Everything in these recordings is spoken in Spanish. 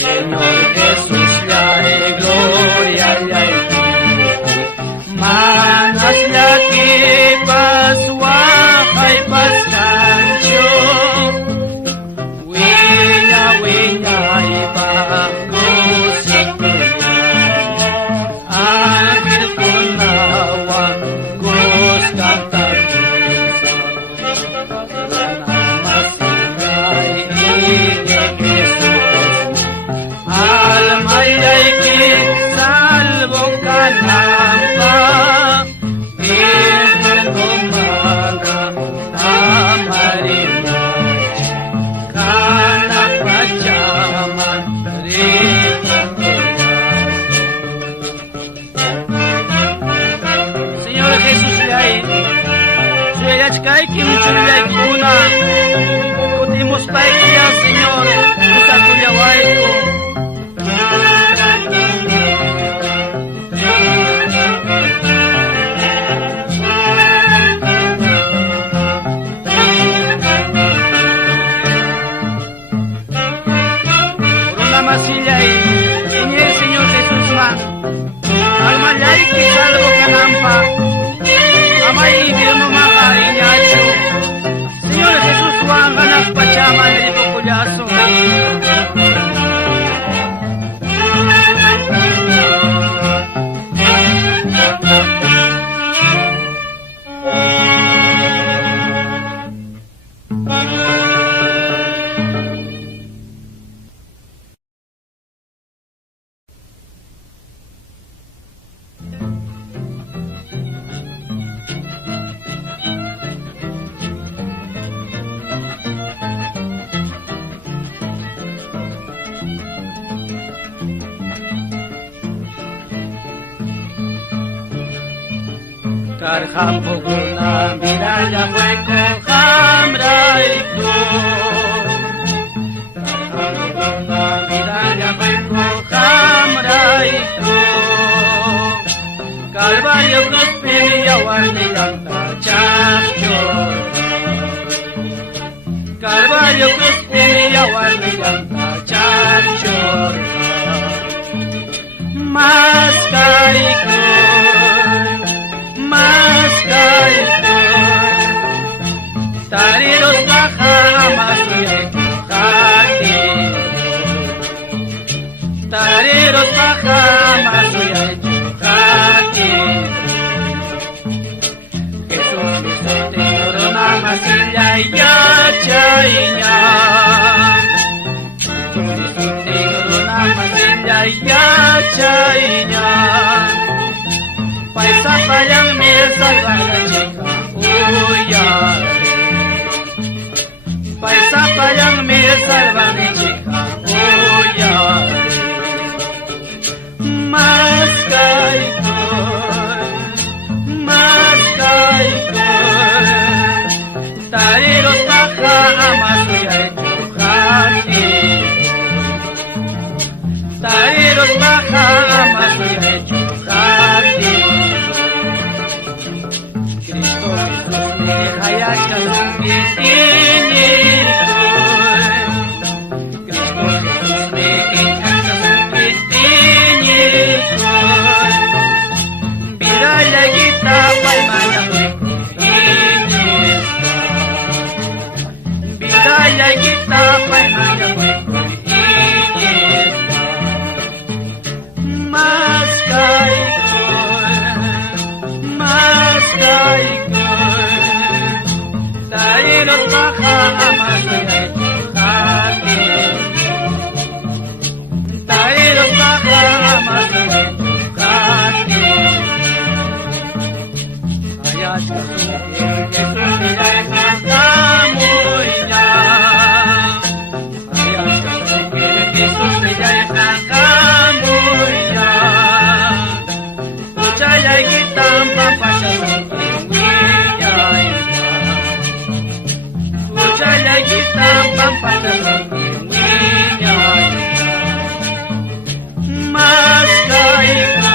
Señor Jesús, yae gloria, yae manas laki paswakay pasancho winya ibagusikya agil kunawa gus katakita namasigay almayay salvo kanamba Virgen Romana Amarina Kana Pachaman Señor Jesús yay Suyachkay kimchulay kuna Kutimos pay kaya Señor Kutakuyaway ko Masilay, ini Señor Jesús man, almalay que salvo canampa, amay ibirno makainyasyo, Señor Jesús man ganas pachaman de populaso. Karhapuguna miraya hueco hambraiku Karhapuguna miraya hueco hambraiku Calvario cruz pimia warniyanta chakyor Calvario cruz pimia warniyanta chakyor Mas kaiku Tariros bajamas hati Tariros bajamas hati Jesús te coronama silla ya chainya Jesús te coronama silla ya chainya Paisa payang mirsa chica uyar Paisa payang mirsa chica uyar Mas kaikon Tariros baja amasuyay hati Tariros baja amasuyay hati Cristo Jesús me hayaka Cristo Jesús me encanta Viraya kita paimana Viraya kita paimana Mas kaikon Tariros baja amasuyay hati Tariros baja amasuyay hati Ayat Jesús nilay hakamuya Ayat Jesús nilay hakamuya Ucayay kitang papasyang Ucayay kitang papasyang Mas kaikon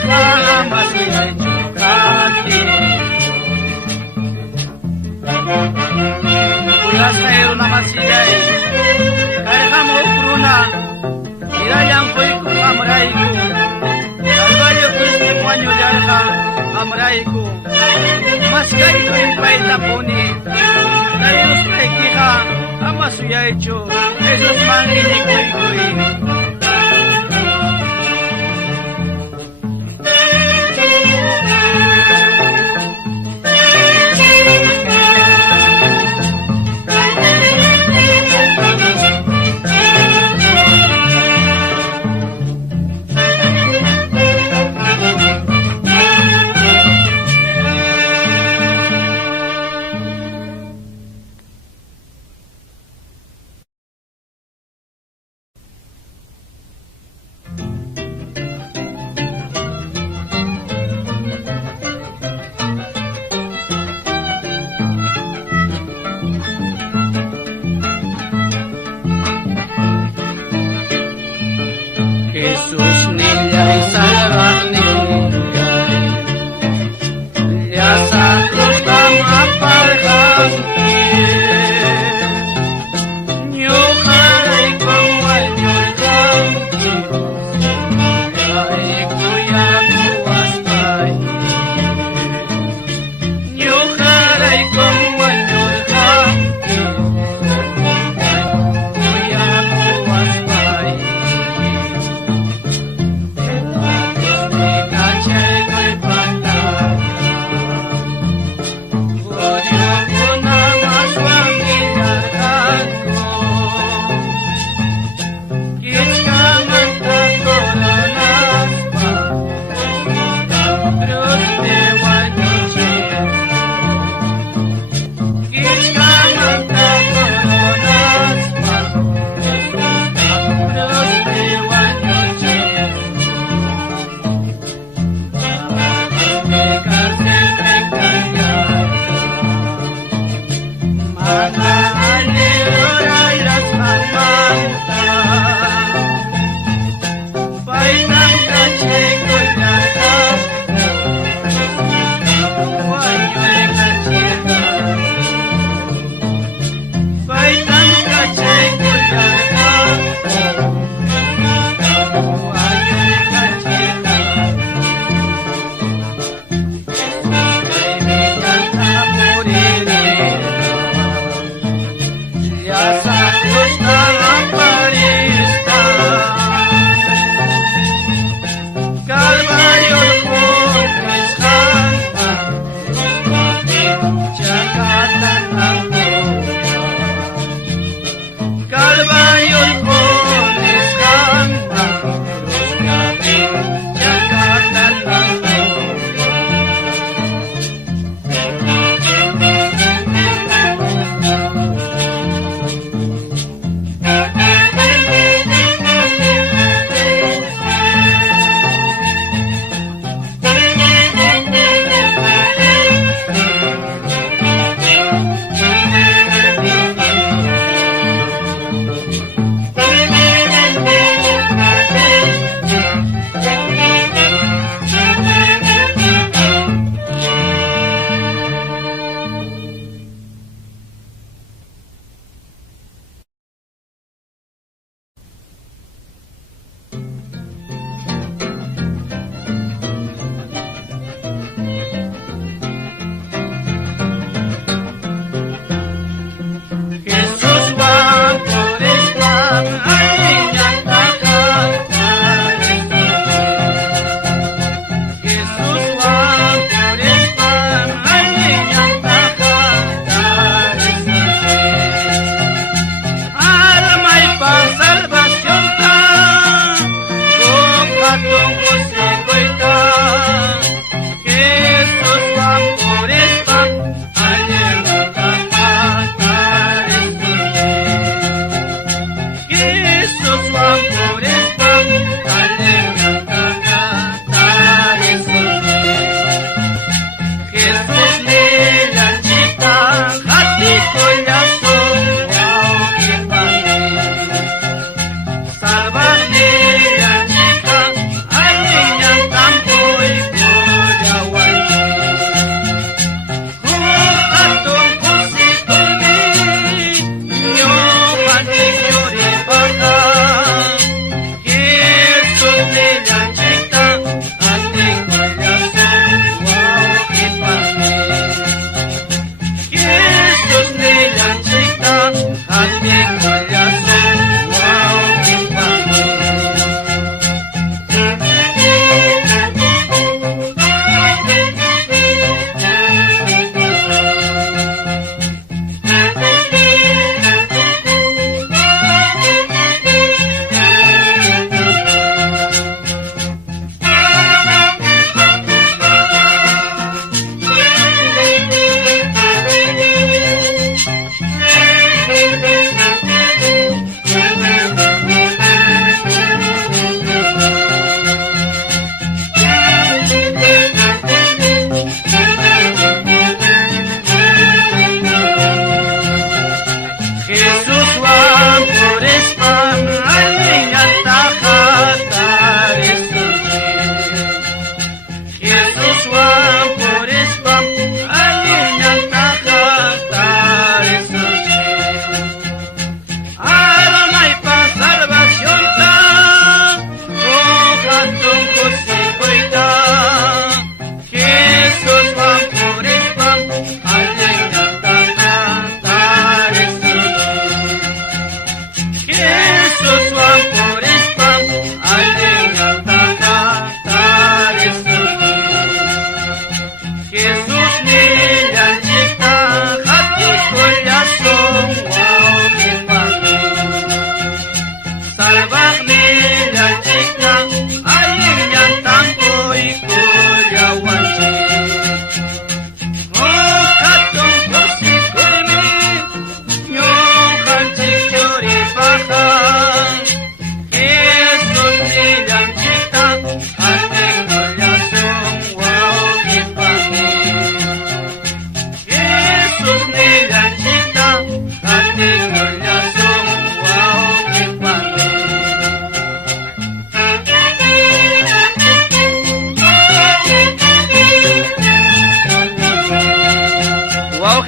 masuyay chukati. Ulas kayo na masiyay, kaya kamo kuruna, irayang ko'y kumamuray ko. Dalbayo Kristimanyo jarka amray ko. Mas kay ko'y pa'y tapuni. Dayos kay kika amasuyay cho. Jesus mangini ko'y.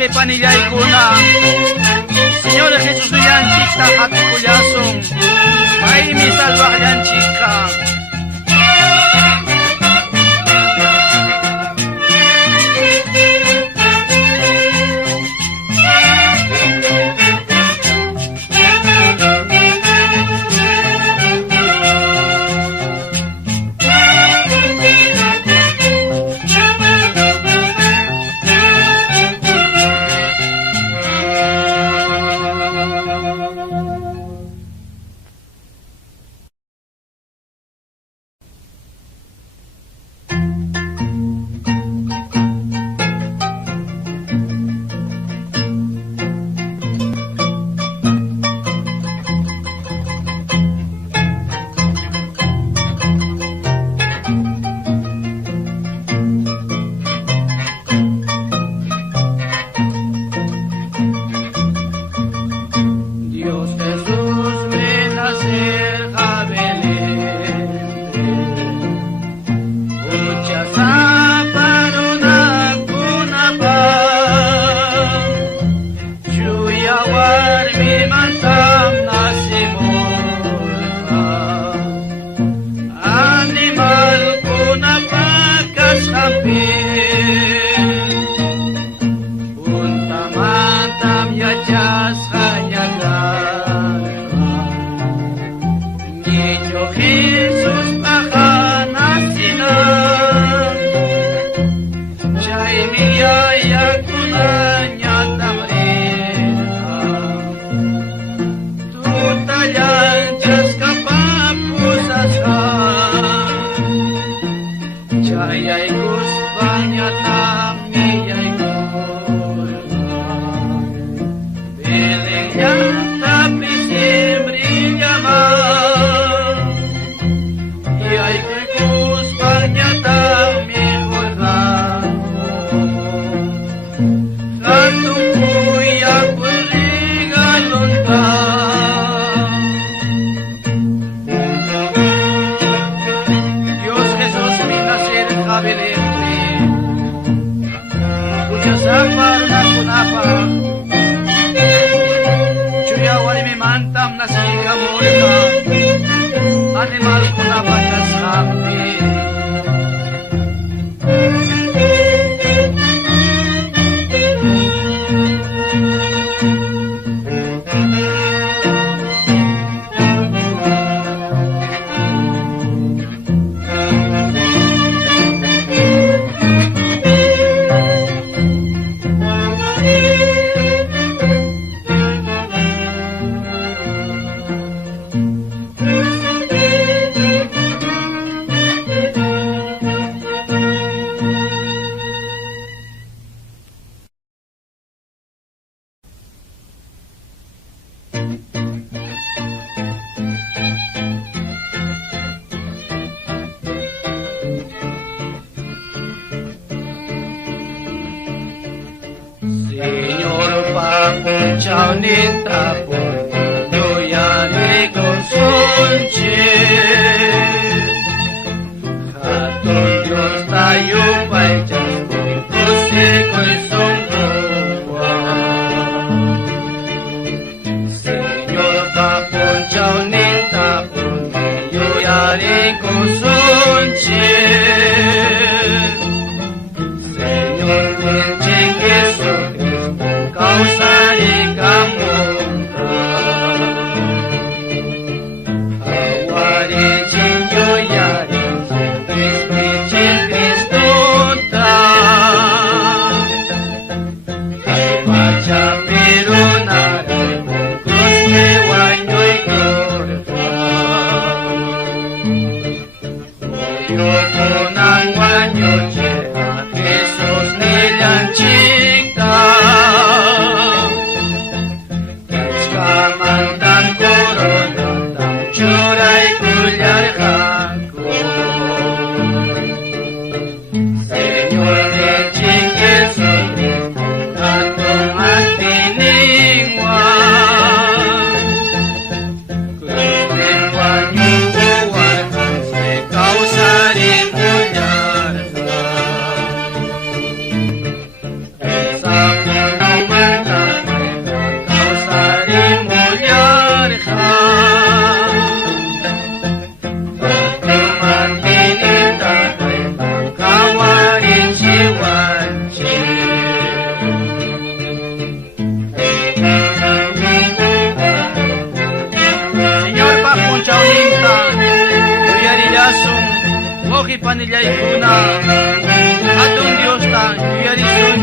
Padre Panillaykuna, Señor Jesús Yanchikta Hatikullasun, Paymi salvayanchikka. Señor, causa y campo. kuna atong Dios ta yariton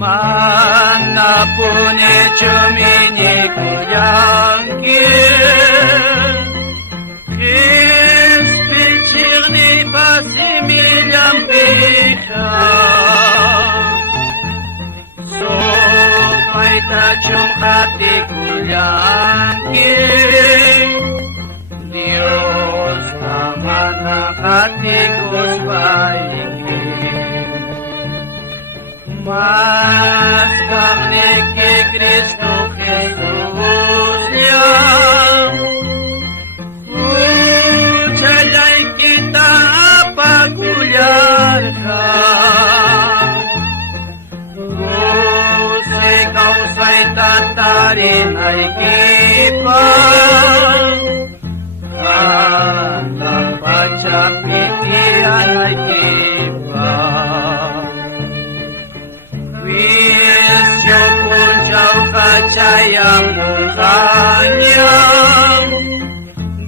Mana pune cumini kujankin Kis pichirni pasimilyam pika So may tachong hati kujankin Diyos naman ang hati kusbaikin Mas kami kay Kristo Jesus niya Ujalay kita pagulyar ka Kung ikaw sa'y tatarin ay kipang At ang pagsapitian ay kipang Wisyo puncaw kacayang mukanyang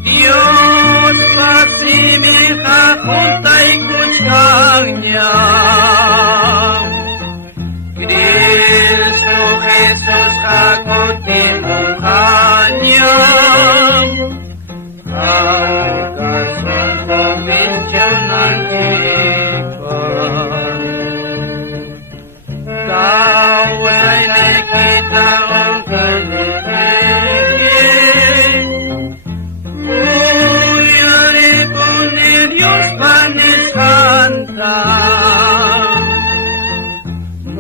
Diyos pasimika kuntay kutsangnya Kristo Jesus kakuti mukanyang Ang kasong probinsya ng Ipan Kau ay nakita ang kaligigin Uyari po ni Diyos panisanta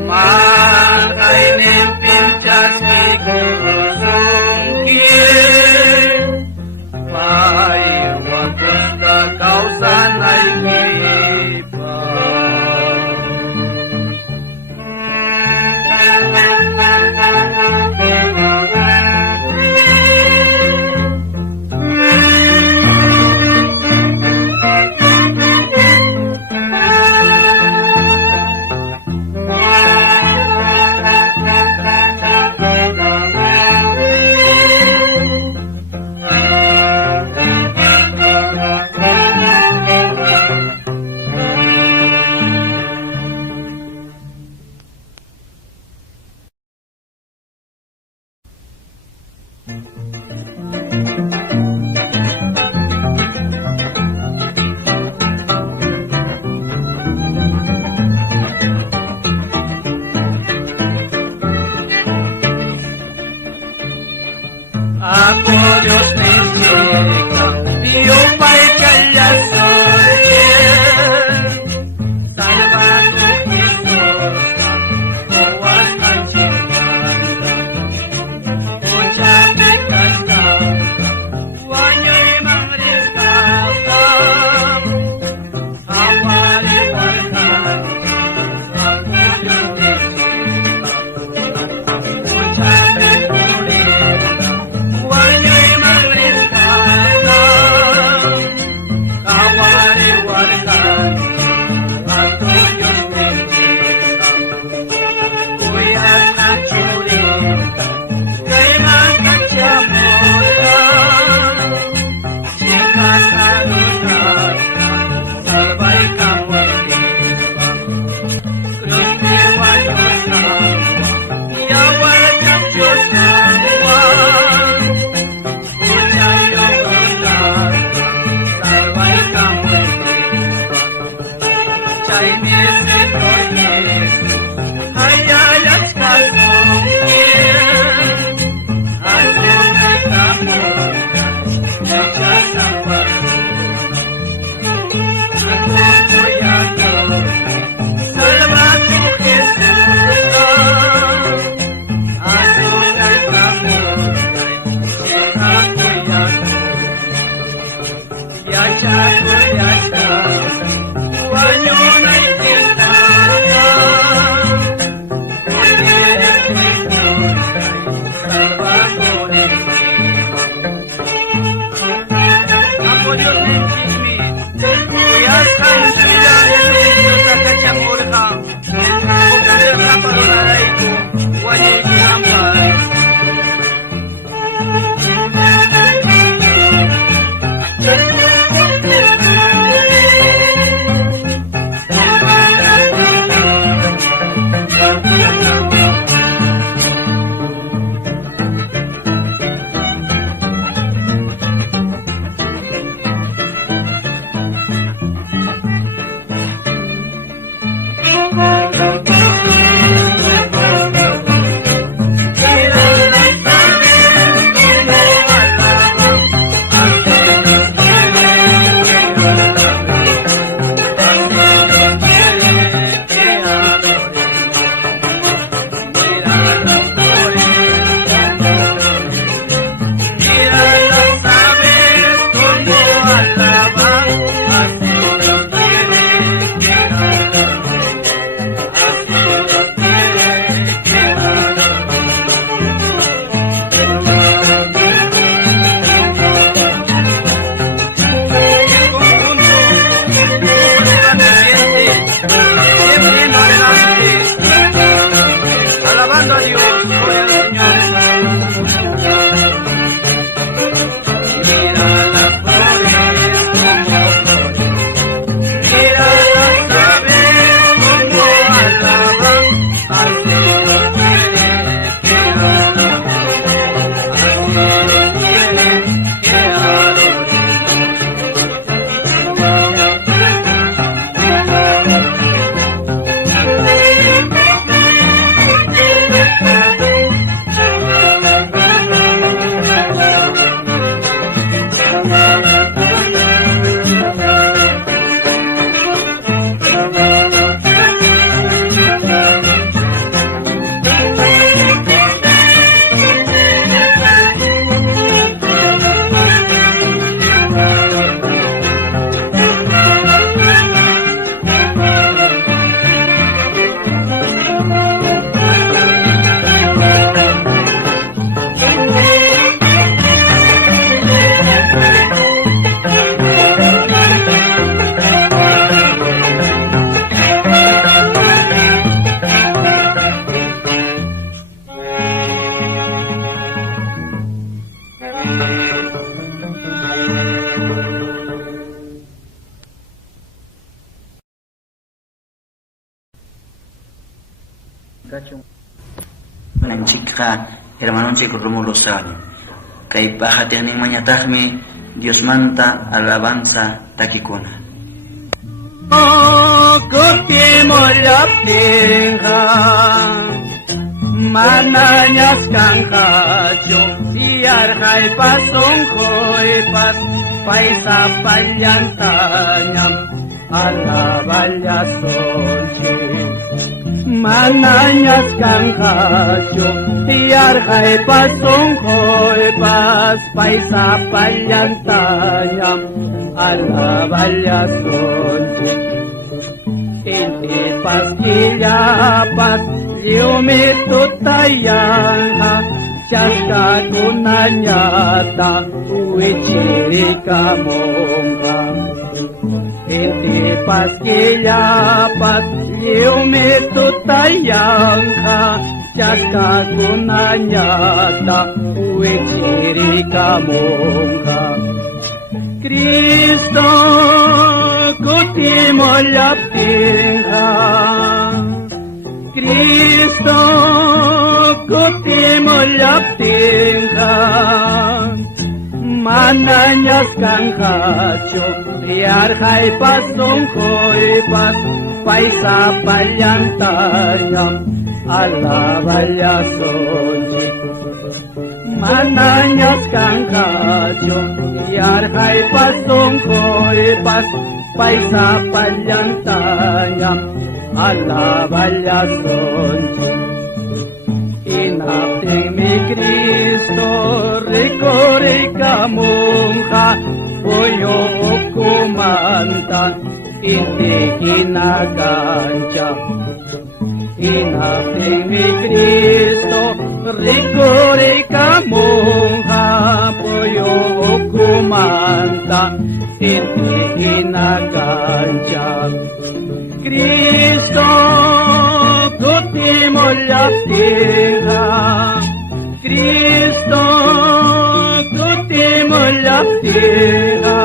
Makay nimpim tiyasi kusungkin Paiwatos ka kausan ay kipan Ako Diyos ni Sikang, iyong may kalyasoyin. Salvado Kristos, buwan ang simbahan. Ucap kasta, wanya'y mangrisasam. Awali wartan, ang Diyos ni Sikang. Ucap wanya'y mangrisasam. Nanchikqa hermanonchik Rómulo Saño. Kay pajatirnin mañataqmi Dios manta alabanza takikuna. Kutimollaptinqa manañas kanqachu yarqaypas sunquypas paysa pallantañam alaballasunchik. Manañas kanqachu yarqaypas sunquypas paysa pallantañam alaballasunchik. Intipas killapas llumi tutayanqa chaskakunañata wichirikamunqa. Intipas killapas llumi tutayanqa chaskakunañata wichirikamunqa. Cristo kutimollaptinqa, Cristo kutimollaptinqa, manañas kanqachu yarqaypas sunquypas paysa pallantañam alaballasunchik. Manañas kanqachu yarqaypas sunquypas paysa pallantañam alaballasunchik. Hinaptinmi Cristo rikurikamunqa puyu inagancha. Inapin mi Cristo, rica monja, pollo kumanta, inti inagancha. Cristo, tutti mollaptiha, Cristo, tutti mollaptiha,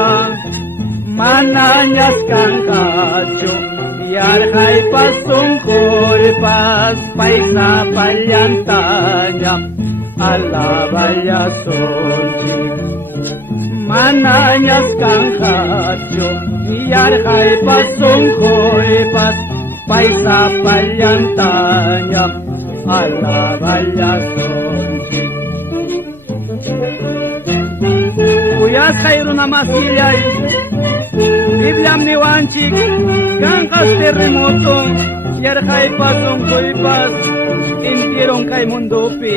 mananyas kangkacho, yarhay pasungkoy pas paisa palyantanya, alabaya sonchi. Mananyas kangkacho, yarhay pasungkoy pas paisa palyantanya, alabaya sonchi. Kuyas kayo na masilay, Bibliam ni Wanchik, Gangkas terremoto, Yarhay pasong kuipas, Intirong kay mundupi.